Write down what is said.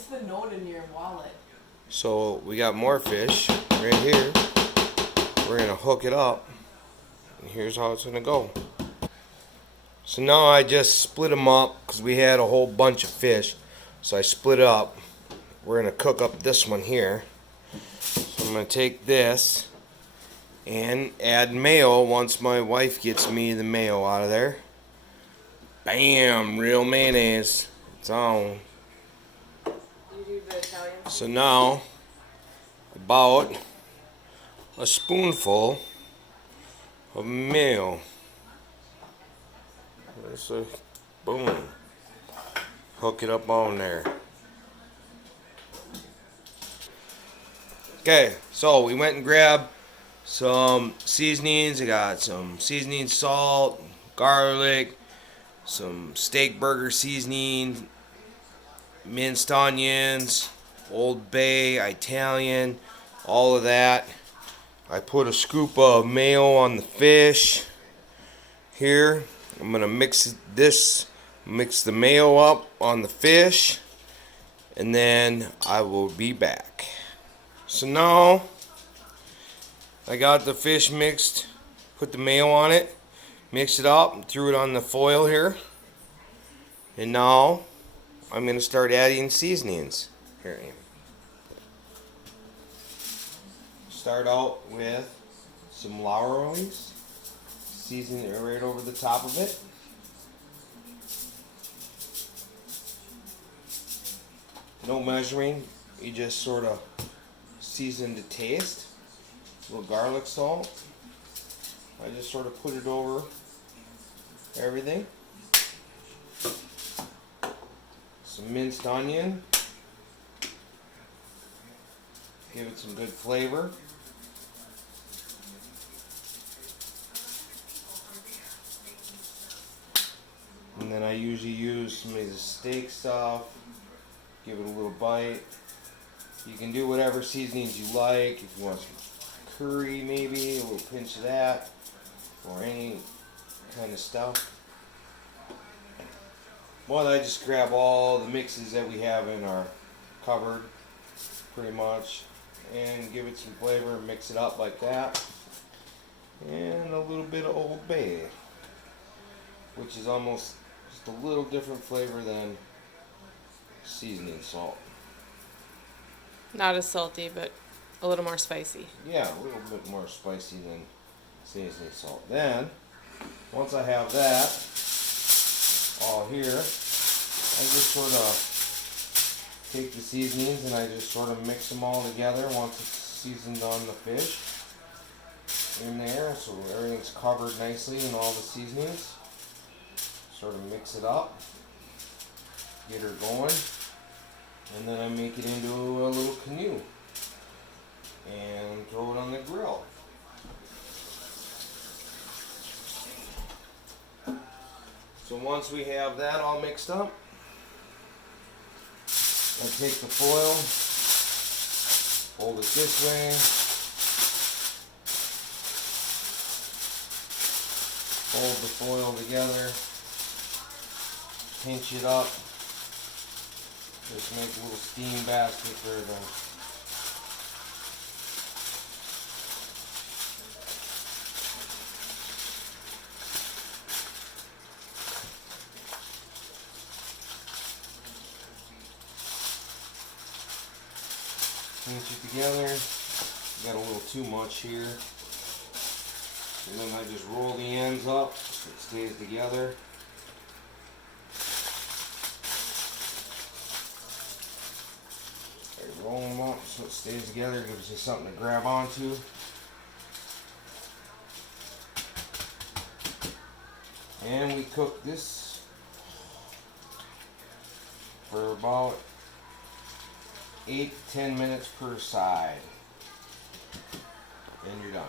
What's the note in your wallet? So we got more fish right here. We're gonna hook it up, and here's how it's gonna go. So now I just split them up because we had a whole bunch of fish. So I split it up. We're gonna cook up this one here. So I'm gonna take this and add mayo once my wife gets me the mayo out of there. Bam! Real mayonnaise. It's on. You do the Italian. So now, about a spoonful of mayo. That's a boom. Hook it up on there. Okay, so we went and grabbed some seasonings. I got some seasoning salt, garlic, some steak burger seasoning, minced onions, Old Bay, Italian, all of that. I put a scoop of mayo on the fish here. I'm gonna mix the mayo up on the fish, and then I will be back. So now I got the fish mixed, put the mayo on it, mixed it up, and threw it on the foil here. And now I'm gonna start adding seasonings. Here I am. Start out with some Lawry's, season it right over the top of it. No measuring, you just sort of season to taste. A little garlic salt. I just sort of put it over everything. Some minced onion. Give it some good flavor. And then I usually use some of the steak stuff. Give it a little bite. You can do whatever seasonings you like. If you want some curry, maybe a little pinch of that, or any kind of stuff. Well, I just grab all the mixes that we have in our cupboard, pretty much, and give it some flavor. Mix it up like that, and a little bit of Old Bay, which is almost just a little different flavor than seasoning salt. Not as salty, but a little more spicy. Yeah, a little bit more spicy than seasoning salt. Then, once I have that all here, I just sort of take the seasonings and I just sort of mix them all together once it's seasoned on the fish in there, so everything's covered nicely in all the seasonings. Sort of mix it up, get her going, and then I make it into a little canoe and throw it on the grill. So once we have that all mixed up, I take the foil, fold it this way, fold the foil together, pinch it up, just make a little steam basket for the pinch it together. Got a little too much here. And then I just roll the ends up so it stays together. I roll them up so it stays together, gives you something to grab onto. And we cook this for about 8 to 10 minutes per side. And you're done.